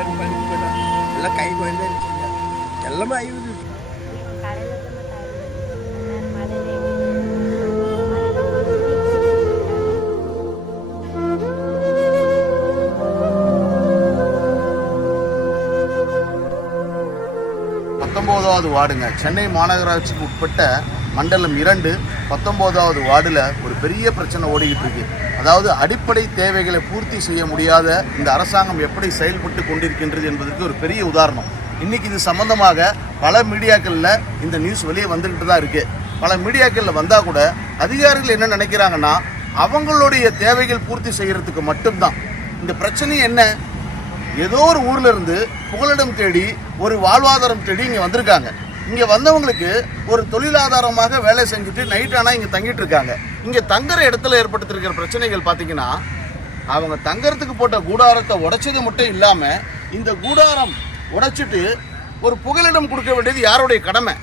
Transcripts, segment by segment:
Return பண்ணி போயிட்டோம் எல்லாம் கை குழந்தை இருக்குங்க எல்லாமே ஆயுது பத்தொம்போதாவது வார்டுங்க சென்னை மாநகராட்சிக்கு உட்பட்ட மண்டலம் இரண்டு பத்தொம்போதாவது வார்டில் ஒரு பெரிய பிரச்சனை ஓடிக்கிட்டு இருக்குது அதாவது அடிப்படை தேவைகளை பூர்த்தி செய்ய முடியாத இந்த அரசாங்கம் எப்படி செயல்பட்டு கொண்டிருக்கின்றது என்பதற்கு ஒரு பெரிய உதாரணம். இன்னைக்கு இது சம்பந்தமாக பல மீடியாக்களில் இந்த நியூஸ் வெளியே வந்துக்கிட்டு தான் இருக்கு. பல மீடியாக்களில் வந்தால் கூட அதிகாரிகள் என்ன நினைக்கிறாங்கன்னா அவங்களுடைய தேவைகள் பூர்த்தி செய்கிறதுக்கு மட்டும்தான். இந்த பிரச்சனை என்ன? ஏதோ ஒரு ஊர்ல இருந்து புகலிடம் தேடி ஒரு வாழ்வாதாரம் தேடி இங்கே வந்திருக்காங்க. இங்கே வந்தவங்களுக்கு ஒரு தொழிலாதாரமாக வேலை செஞ்சுட்டு நைட் ஆனால் இங்கே தங்கிட்டு இருக்காங்க. இங்கே தங்குற இடத்துல ஏற்படுத்திருக்கிற பிரச்சனைகள் பார்த்தீங்கன்னா அவங்க தங்கறதுக்கு போட்ட கூடாரத்தை உடைச்சது மட்டும் இல்லாமல் இந்த கூடாரம் உடைச்சிட்டு ஒரு புகலிடம் கொடுக்க வேண்டியது யாருடைய கடமை?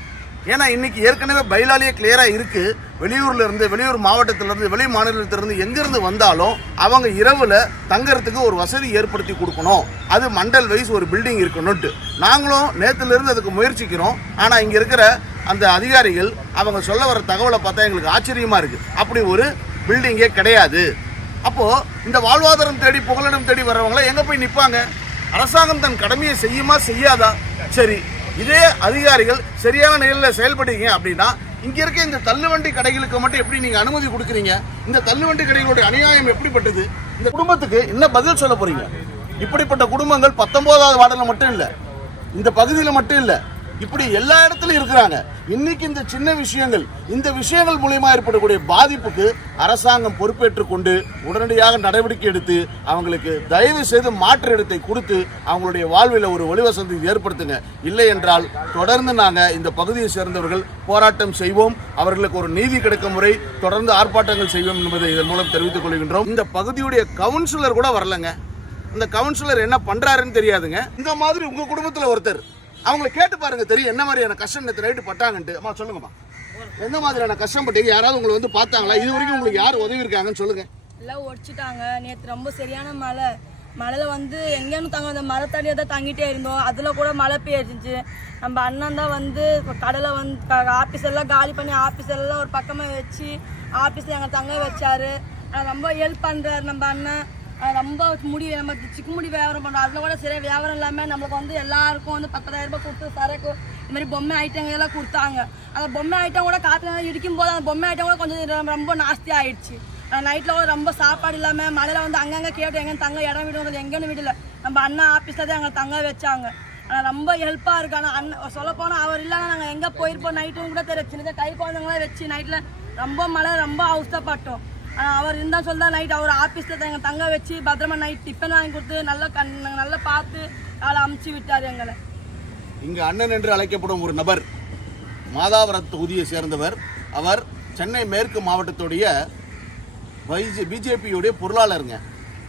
ஏன்னா இன்னைக்கு ஏற்கனவே பயிலாலேயே கிளியராக இருக்குது வெளியூர்லேருந்து வெளியூர் மாவட்டத்திலேருந்து வெளி மாநிலத்திலேருந்து எங்கேருந்து வந்தாலும் அவங்க இரவில் தங்கறதுக்கு ஒரு வசதி ஏற்படுத்தி கொடுக்கணும். அது மண்டல் வைஸ் ஒரு பில்டிங் இருக்கணும்ட்டு நாங்களும் நேற்றுலேருந்து அதுக்கு முயற்சிக்கிறோம். ஆனால் இங்கே இருக்கிற அந்த அதிகாரிகள் அவங்க சொல்ல வர தகவலை பார்த்தா எங்களுக்கு ஆச்சரியமாக இருக்குது அப்படி ஒரு பில்டிங்கே கிடையாது. அப்போது இந்த வாழ்வாதாரம் தேடி புகலிடம் தேடி வர்றவங்களாம் எங்கே போய் நிற்பாங்க அரசாங்கம் தன் கடமையை செய்யுமா செய்யாதா? சரி இதே அதிகாரிகள் சரியான நிலையில் செயல்படுறீங்க அப்படின்னா இங்கே இருக்க இந்த தள்ளுவண்டி கடைகளுக்கு மட்டும் எப்படி நீங்கள் அனுமதி கொடுக்குறீங்க? இந்த தள்ளுவண்டி கடைகளுடைய அநியாயம் எப்படிப்பட்டது? இந்த குடும்பத்துக்கு என்ன பதில் சொல்ல போகிறீங்க இப்படிப்பட்ட குடும்பங்கள் பத்தொன்பதாவது வார்டில் மட்டும் இல்லை. இந்த பகுதியில் மட்டும் இல்லை. இப்படி எல்லா இடத்துலையும் இருக்கிறாங்க. இன்னைக்கு இந்த சின்ன விஷயங்கள் இந்த விஷயங்கள் மூலியமா ஏற்படக்கூடிய பாதிப்புக்கு அரசாங்கம் பொறுப்பேற்று கொண்டு உடனடியாக நடவடிக்கை எடுத்து அவங்களுக்கு தயவு செய்து மாற்று இடத்தை கொடுத்து அவங்களுடைய வாழ்வில் ஒரு ஒளிவசதி ஏற்படுத்துங்க. இல்லை என்றால் தொடர்ந்து நாங்கள் இந்த பகுதியை சேர்ந்தவர்கள் போராட்டம் செய்வோம். அவர்களுக்கு ஒரு நீதி கிடைக்கும் முறை தொடர்ந்து ஆர்ப்பாட்டங்கள் செய்வோம் என்பதை இதன் மூலம் தெரிவித்துக் கொள்கின்றோம். இந்த பகுதியுடைய கவுன்சிலர் கூட வரலங்க. இந்த கவுன்சிலர் என்ன பண்றாருன்னு தெரியாதுங்க. இந்த மாதிரி உங்க குடும்பத்தில் ஒருத்தர் அவங்கள கேட்டு பாருங்க தெரியும் என்ன மாதிரியான கஷ்டம் நேற்று நைட்டு பட்டாங்கன்ட்டு. அம்மா சொல்லுங்கம்மா. எந்த மாதிரியான கஷ்டப்பட்டீங்க யாராவது உங்களை வந்து பார்த்தாங்களா? இது வரைக்கும் உங்களுக்கு யார் உதவி இருக்காங்கன்னு சொல்லுங்க. எல்லாம் ஒடிச்சிட்டாங்க. நேற்று ரொம்ப சரியான மழை. மழையில் வந்து எங்கேன்னு தாங்க அந்த மழை தான் தங்கிட்டே இருந்தோம். அதில் கூட மழை பெய்ஞ்சிச்சு. நம்ம அண்ணன் தான் வந்து கடலை வந்து ஆஃபீஸ் எல்லாம் காலி பண்ணி ஆஃபீஸ் எல்லாம் ஒரு பக்கமாக வச்சு ஆஃபீஸில் எங்கள் தங்க வச்சாரு. ரொம்ப ஹெல்ப் பண்ணுறாரு நம்ம அண்ணன். ரொம்ப முடி நம்ம சிக்கு முடி வியாபாரம் பண்ணுறோம் அதில் கூட சரியாக வியாபாரம் இல்லாமல் நம்மளுக்கு வந்து எல்லாருக்கும் வந்து பத்தாயிரம் ரூபாய் கொடுத்து சரக்கு இந்த மாதிரி பொம்மை ஐட்டங்கள் எல்லாம் கொடுத்தாங்க. அந்த பொம்மை ஐட்டம் கூட காற்று இடிக்கும் போது அந்த பொம்மை ஐட்டம் கூட கொஞ்சம் ரொம்ப நாஸ்தி ஆயிடுச்சு. நைட்டில் கூட ரொம்ப சாப்பாடு இல்லாமல் மழையில் வந்து அங்கங்கே கேட்டு எங்கே தங்க இடம் விடுவோம் எங்கேன்னு விடல. நம்ம அண்ணன் ஆஃபீஸில் தான் எங்களை தங்க வச்சாங்க. ஆனால் ரொம்ப ஹெல்ப்பாக இருக்கு. ஆனால் அண்ணன் சொல்ல போனால் அவர் இல்லைன்னா நாங்கள் எங்கே போயிருப்போம்? நைட்டும் கூட தெரியும் சின்ன கை குழந்தைங்களாம் வச்சு நைட்டில் ரொம்ப மழை ரொம்ப அவஸ்தைப்பட்டோம். அவர் இருந்தால் சொல்லி நைட் அவர் ஆஃபீஸில் எங்கள் தங்க வச்சு பத்திரமா நைட் டிஃபன் வாங்கி கொடுத்து நல்லா கண் நல்லா பார்த்து காலை அமுச்சு விட்டார் எங்களை. இங்கு அண்ணன் என்று அழைக்கப்படும் ஒரு நபர் மாதாவரம் தொகுதியை சேர்ந்தவர். அவர் சென்னை மேற்கு மாவட்டத்துடைய வைஜி பிஜேபியுடைய பொருளாளருங்க.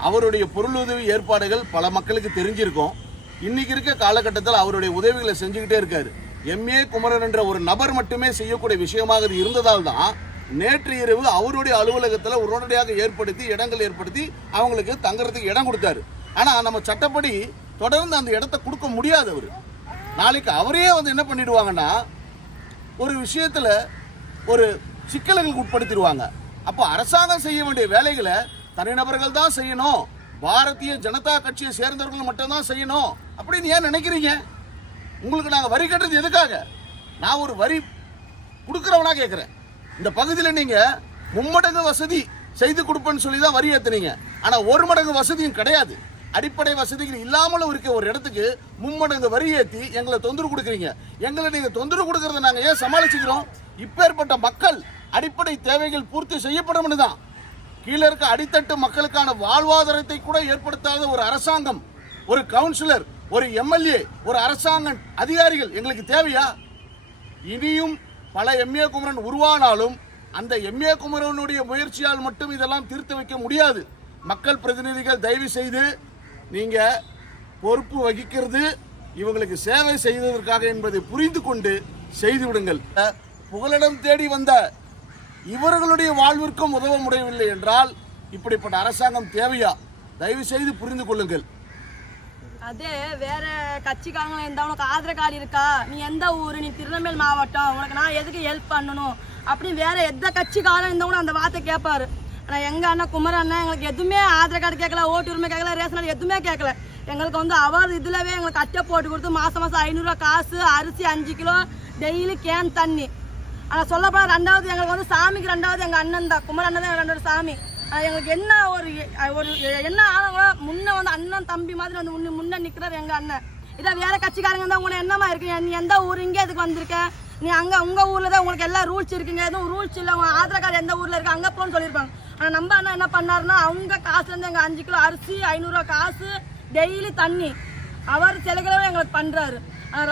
அவருடைய பொருளுதவி ஏற்பாடுகள் பல மக்களுக்கு தெரிஞ்சிருக்கும். இன்னைக்கு இருக்க காலகட்டத்தில் அவருடைய உதவிகளை செஞ்சுக்கிட்டே இருக்காரு. எம்ஏ குமரன் என்ற ஒரு நபர் மட்டுமே செய்யக்கூடிய விஷயமாக இது இருந்ததால் தான் நேற்று இரவு அவருடைய அலுவலகத்தில் உடனடியாக ஏற்படுத்தி இடங்கள் ஏற்படுத்தி அவங்களுக்கு தங்குறதுக்கு இடம் கொடுத்தாரு. ஆனால் நம்ம சட்டப்படி தொடர்ந்து அந்த இடத்த கொடுக்க முடியாது அவர். நாளைக்கு அவரே வந்து என்ன பண்ணிடுவாங்கன்னா ஒரு விஷயத்தில் ஒரு சிக்கல்களுக்கு உட்படுத்திடுவாங்க. அப்போ அரசாங்கம் செய்ய வேண்டிய வேலைகளை தனிநபர்கள் தான் செய்யணும். பாரதிய ஜனதா கட்சியை சேர்ந்தவர்கள் மட்டும்தான் செய்யணும். அப்படின்னு ஏன் நினைக்கிறீங்க? உங்களுக்கு நாங்கள் வரி கட்டுறது எதுக்காக? நான் ஒரு வரி கொடுக்குறவனா கேட்குறேன் இந்த பகுதியில் நீங்கள் மும்மடங்கு வசதி செய்து கொடுப்பேன்னு சொல்லி தான் வரி ஏற்றுனீங்க ஆனால் ஒரு மடங்கு வசதியும் கிடையாது. அடிப்படை வசதிகள் இல்லாமலும் இருக்க ஒரு இடத்துக்கு மும்மடங்கு வரி ஏற்றி எங்களை தொந்தரவு கொடுக்குறீங்க. எங்களை நீங்கள் தொந்தரவு கொடுக்கறத நாங்கள் ஏன் சமாளிச்சுக்கிறோம்? இப்பேற்பட்ட மக்கள் அடிப்படை தேவைகள் பூர்த்தி செய்யப்படும் தான். கீழே இருக்க அடித்தட்டு மக்களுக்கான வாழ்வாதாரத்தை கூட ஏற்படுத்தாத ஒரு அரசாங்கம் ஒரு கவுன்சிலர் ஒரு எம்எல்ஏ ஒரு அரசாங்க அதிகாரிகள் எங்களுக்கு தேவையா? இனியும் பல எம்ஏ குமரன் உருவானாலும் அந்த எம்ஏ குமரனுடைய முயற்சியால் மட்டும் இதெல்லாம் தீர்த்து வைக்க முடியாது. மக்கள் பிரதிநிதிகள் தயவு செய்து நீங்கள் பொறுப்பு வகிக்கிறது இவங்களுக்கு சேவை செய்ததற்காக என்பதை புரிந்து கொண்டு செய்துவிடுங்கள் புகலிடம் தேடி வந்த இவர்களுடைய வாழ்விற்கும் உதவ முடியவில்லை என்றால் இப்படிப்பட்ட அரசாங்கம் தேவையா? தயவு செய்து புரிந்து கொள்ளுங்கள். அதே வேற கட்சிக்காரங்க இருந்தா உனக்கு ஆதார் கார்டு இருக்கா? நீ எந்த ஊரு? நீ திருநெல்வேலி மாவட்டம். உனக்கு நான் எதுக்கு ஹெல்ப் பண்ணணும்? அப்படின்னு வேற எந்த கட்சிக்காரன் இருந்தா கூட அந்த வார்த்தை கேட்பாரு ஆனா எங்க அண்ணன் குமர அண்ணன் எங்களுக்கு எதுவுமே ஆதார் கார்டு கேட்கல ஓட்டு உரிமை கேட்கல ரேஷன் கார்டு எதுவுமே கேட்கல எங்களுக்கு வந்து அவர் இதுலவே எங்களுக்கு அட்டை போட்டு கொடுத்து மாசம் மாசம் ஐநூறுரூவா காசு அரிசி அஞ்சு கிலோ டெய்லி கேன் தண்ணி. ஆனால் சொல்லப்போனால் ரெண்டாவது எங்களுக்கு வந்து சாமிக்கு ரெண்டாவது எங்கள் அண்ணன் தான். குமர அண்ணன் தான் ரெண்டாவது சாமி. எங்களுக்கு என்ன ஒரு ஒரு என்ன ஆனவங்களோ முன்ன வந்து அண்ணன் தம்பி மாதிரி வந்து முன்ன முன்ன நிற்கிறார் எங்கள் அண்ணன். இதை வேற கட்சிக்காரங்க தான் உங்களை என்னமா இருக்கு? நீ எந்த ஊர் இங்கே இதுக்கு வந்திருக்க? நீ அங்கே உங்கள் ஊரில் தான் உங்களுக்கு எல்லா ரூல்ஸ் இருக்குங்க. எதுவும் ரூல்ஸ் இல்லை. உங்க ஆதார் கார்டு எந்த ஊரில் இருக்கு? அங்கே போன்னு சொல்லியிருப்பாங்க. ஆனால் நம்ம அண்ணா என்ன பண்ணாருன்னா அவங்க காசுலேருந்து எங்கள் அஞ்சு கிலோ அரிசி ஐநூறுரூவா காசு டெய்லி தண்ணி. அவர் சிலைகளவே எங்களுக்கு பண்ணுறாரு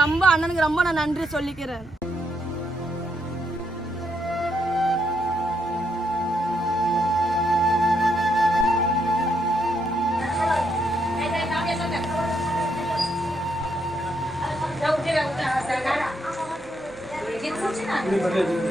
ரொம்ப அண்ணனுக்கு ரொம்ப நான் நன்றி சொல்லிக்கிறேன். ਨਹੀਂ ਬਣੇ ਜੀ।